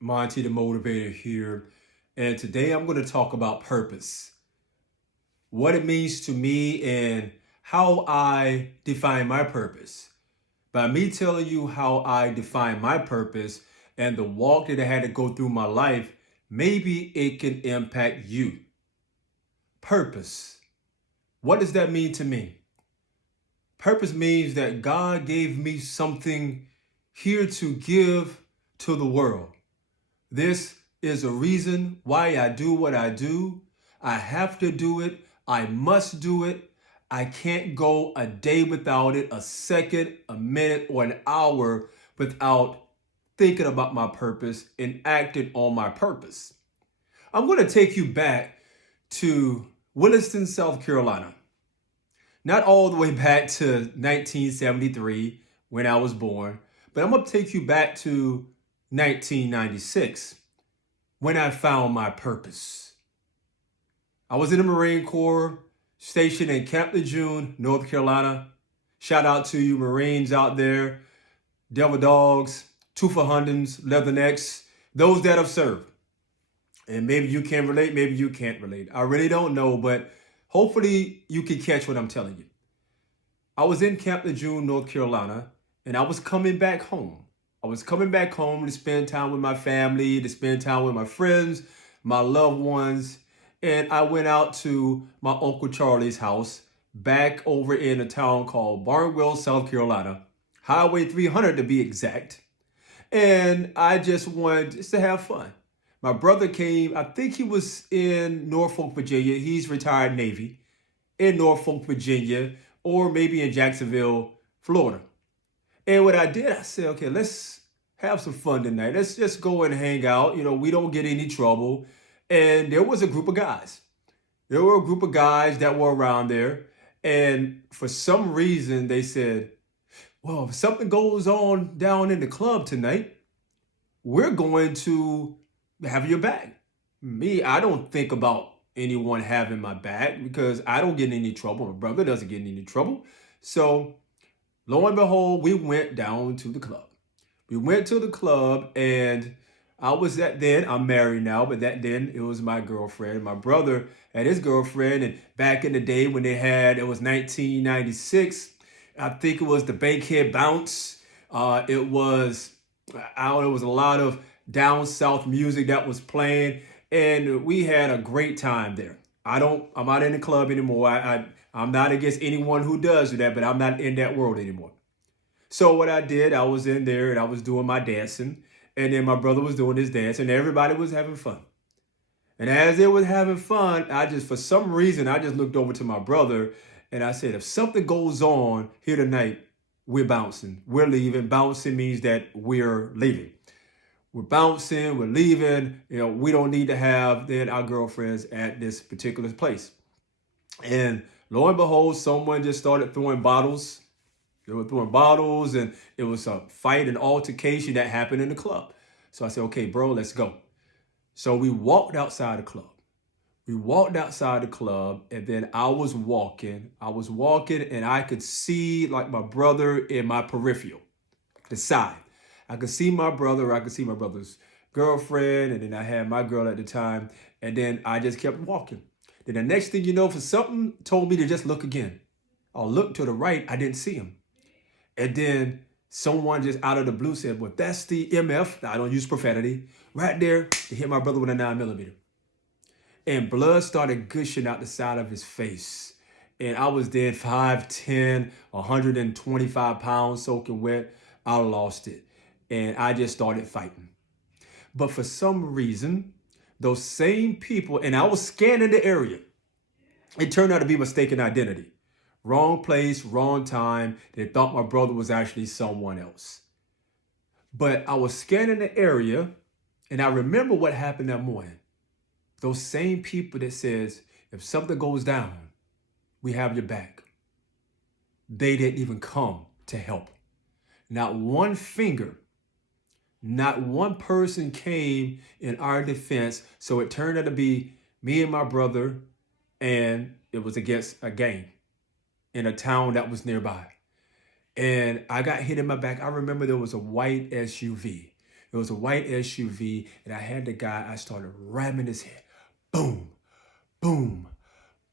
Monty the Motivator here, and today I'm going to talk about purpose, what it means to me, and how I define my purpose. By me telling you how I define my purpose and the walk that I had to go through my life, maybe it can impact you. Purpose. What does that mean to me? Purpose means that God gave me something here to give to the world. This is a reason why I do what I do. I have to do it. I must do it. I can't go a day without it, a second, a minute, or an hour without thinking about my purpose and acting on my purpose. I'm going to take you back to Williston, South Carolina. Not all the way back to 1973 when I was born, but I'm going to take you back to 1996 when I found my purpose. I was in the Marine Corps, stationed in Camp Lejeune, North Carolina. Shout out to you Marines out there, Devil Dogs, Two for Hundreds, Leathernecks, those that have served. And maybe you can relate, maybe you can't relate. I really don't know, but hopefully you can catch what I'm telling you. I was in Camp Lejeune, North Carolina, and I was coming back home. I was coming back home to spend time with my family, to spend time with my friends, my loved ones. And I went out to my Uncle Charlie's house back over in a town called Barnwell, South Carolina, Highway 300 to be exact. And I just wanted just to have fun. My brother came, I think he was in Norfolk, Virginia. He's retired Navy in Norfolk, Virginia, or maybe in Jacksonville, Florida. And what I did, I said, okay, let's have some fun tonight. Let's just go and hang out. We don't get any trouble. And there was a group of guys. There were a group of guys that were around there. And for some reason, they said, well, if something goes on down in the club tonight, we're going to have your back. Me, I don't think about anyone having my back because I don't get in any trouble. My brother doesn't get in any trouble. So lo and behold, we went down to the club. We went to the club and I was at then, I'm married now, but that then it was my girlfriend. My brother had his girlfriend, and back in the day when it was 1996, I think it was the Bankhead Bounce. It was a lot of down south music that was playing, and we had a great time there. I'm not in the club anymore. I'm not against anyone who does do that, but I'm not in that world anymore. So what I did, I was in there and I was doing my dancing, and then my brother was doing his dance, and everybody was having fun. And as they was having fun, for some reason, I just looked over to my brother and I said, if something goes on here tonight, we're bouncing. We're leaving. Bouncing means that we're leaving. We're bouncing, we're leaving. We don't need to have then our girlfriends at this particular place. And lo and behold, someone just started throwing bottles. They were throwing bottles, and it was a fight, an altercation that happened in the club. So I said, okay, bro, let's go. So we walked outside the club. We walked outside the club, and then I was walking. And I could see like my brother in my peripheral, the side. I could see my brother, I could see my brother's girlfriend, and then I had my girl at the time. And then I just kept walking. Then the next thing you know, for something told me to just look again. I looked to the right, I didn't see him. And then someone just out of the blue said, well, that's the MF. I don't use profanity. Right there, to hit my brother with a 9mm. And blood started gushing out the side of his face. And I was then 5'10", 125 pounds soaking wet. I lost it. And I just started fighting. But for some reason, those same people, and I was scanning the area. It turned out to be mistaken identity. Wrong place, wrong time. They thought my brother was actually someone else. But I was scanning the area, and I remember what happened that morning. Those same people that says, if something goes down, we have your back. They didn't even come to help. Not one finger, not one person came in our defense. So it turned out to be me and my brother, and it was against a gang in a town that was nearby. And I got hit in my back. I remember there was a white SUV. It was a white SUV, and I had the guy, I started ramming his head. Boom, boom,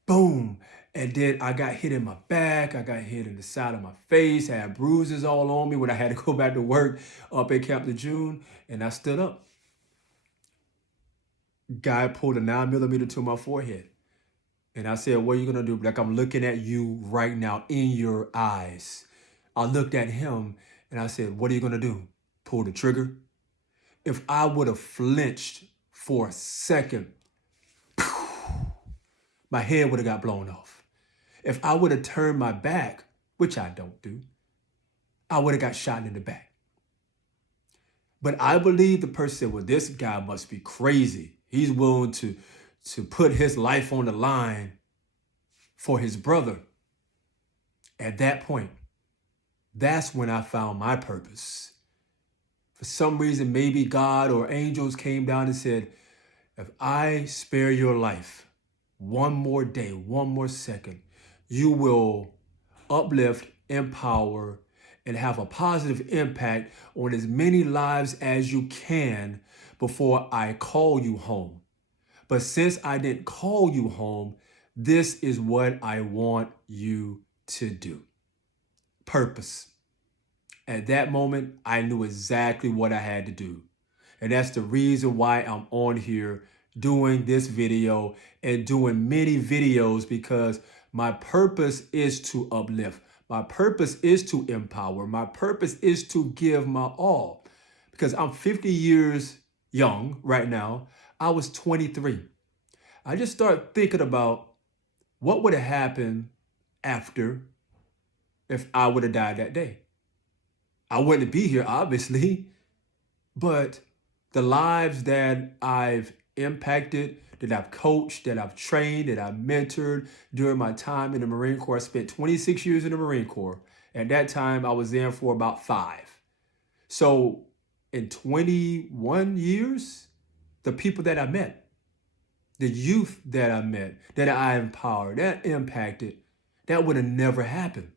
boom. And then I got hit in my back. I got hit in the side of my face. I had bruises all on me when I had to go back to work up at Camp Lejeune. And I stood up. Guy pulled a 9mm to my forehead. And I said, what are you going to do? Like, I'm looking at you right now in your eyes. I looked at him and I said, what are you going to do? Pull the trigger? If I would have flinched for a second, my head would have got blown off. If I would have turned my back, which I don't do, I would have got shot in the back. But I believe the person said, well, this guy must be crazy. He's willing to put his life on the line for his brother. At that point, that's when I found my purpose. For some reason, maybe God or angels came down and said, if I spare your life one more day, one more second, you will uplift, empower, and have a positive impact on as many lives as you can before I call you home. But since I didn't call you home, this is what I want you to do. Purpose. At that moment, I knew exactly what I had to do. And that's the reason why I'm on here doing this video and doing many videos, because my purpose is to uplift. My purpose is to empower. My purpose is to give my all. Because I'm 50 years young right now. I was 23. I just started thinking about what would have happened after if I would have died that day. I wouldn't be here, obviously, but the lives that I've impacted, that I've coached, that I've trained, that I've mentored during my time in the Marine Corps. I spent 26 years in the Marine Corps. At that time, I was in for about 5. So in 21 years, the people that I met, the youth that I met, that I empowered, that impacted, that would have never happened.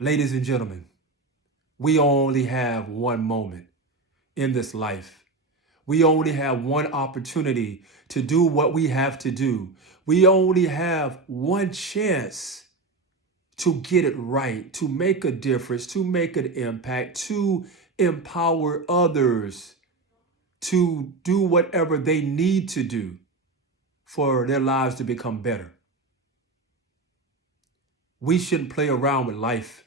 Ladies and gentlemen, we only have one moment in this life. We only have one opportunity to do what we have to do. We only have one chance to get it right, to make a difference, to make an impact, to empower others, to do whatever they need to do for their lives to become better. We shouldn't play around with life,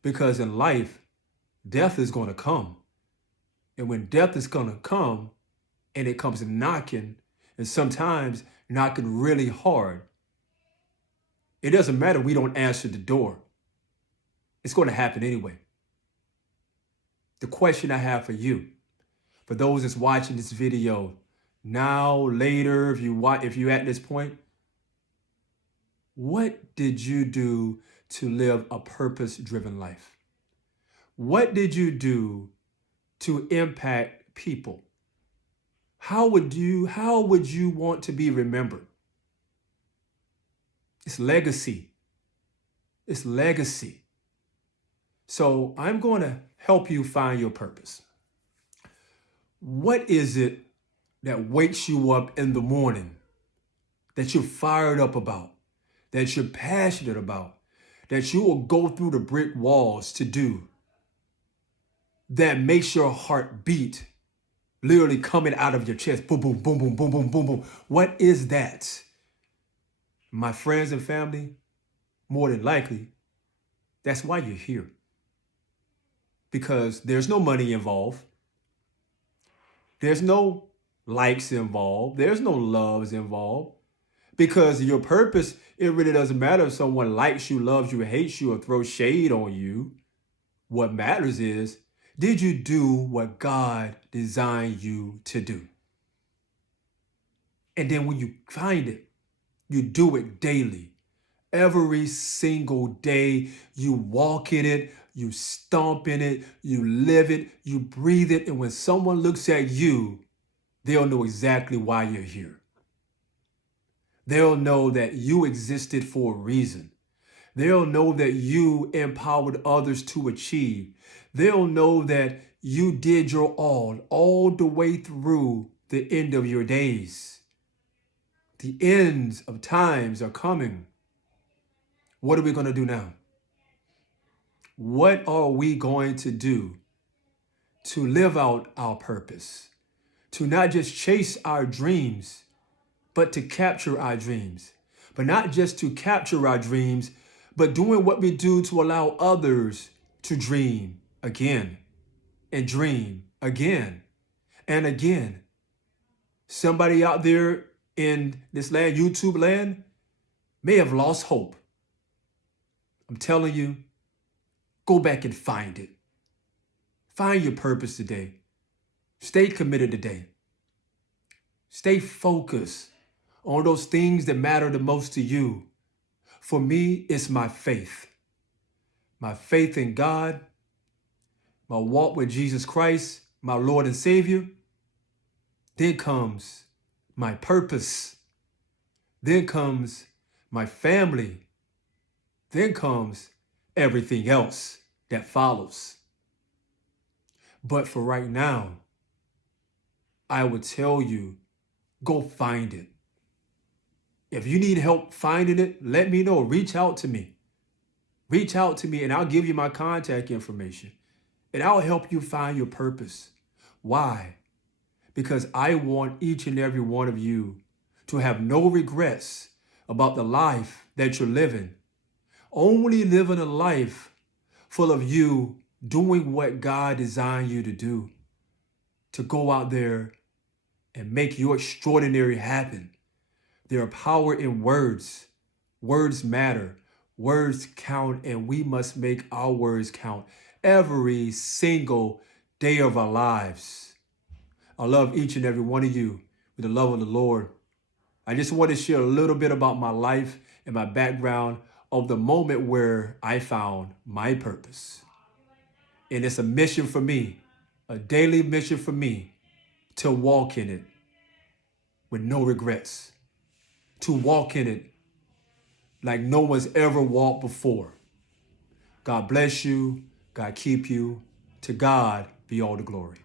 because in life, death is going to come. And when death is going to come, and it comes knocking, and sometimes knocking really hard, it doesn't matter we don't answer the door. It's going to happen anyway. The question I have for you, for those that's watching this video now, later, if you're at this point, what did you do to live a purpose-driven life? What did you do to impact people? How would you want to be remembered? It's legacy. It's legacy. So I'm going to help you find your purpose. What is it that wakes you up in the morning, that you're fired up about, that you're passionate about, that you will go through the brick walls to do, that makes your heart beat, literally coming out of your chest? Boom, boom, boom, boom, boom, boom, boom, boom. What is that? My friends and family, more than likely, that's why you're here. Because there's no money involved. There's no likes involved. There's no loves involved. Because your purpose, it really doesn't matter if someone likes you, loves you, hates you, or throws shade on you. What matters is, did you do what God designed you to do? And then when you find it, you do it daily. Every single day, you walk in it, you stomp in it, you live it, you breathe it. And when someone looks at you, they'll know exactly why you're here. They'll know that you existed for a reason. They'll know that you empowered others to achieve. They'll know that you did your all the way through the end of your days. The ends of times are coming. What are we going to do now? What are we going to do to live out our purpose? To not just chase our dreams, but to capture our dreams. But not just to capture our dreams, but doing what we do to allow others to dream again and dream again and again. Somebody out there in this land, YouTube land, may have lost hope. I'm telling you, go back and find it. Find your purpose today. Stay committed today. Stay focused on those things that matter the most to you. For me, it's my faith. My faith in God, my walk with Jesus Christ, my Lord and Savior. Then comes my purpose. Then comes my family. Then comes everything else that follows. But for right now, I would tell you, go find it. If you need help finding it, let me know. Reach out to me. Reach out to me and I'll give you my contact information. And I'll help you find your purpose. Why? Because I want each and every one of you to have no regrets about the life that you're living. Only living a life full of you doing what God designed you to do. To go out there and make your extraordinary happen. There are power in words. Words matter. Words count, and we must make our words count every single day of our lives. I love each and every one of you with the love of the Lord. I just want to share a little bit about my life and my background of the moment where I found my purpose. And it's a mission for me, a daily mission for me to walk in it with no regrets, to walk in it like no one's ever walked before. God bless you. God keep you. To God be all the glory.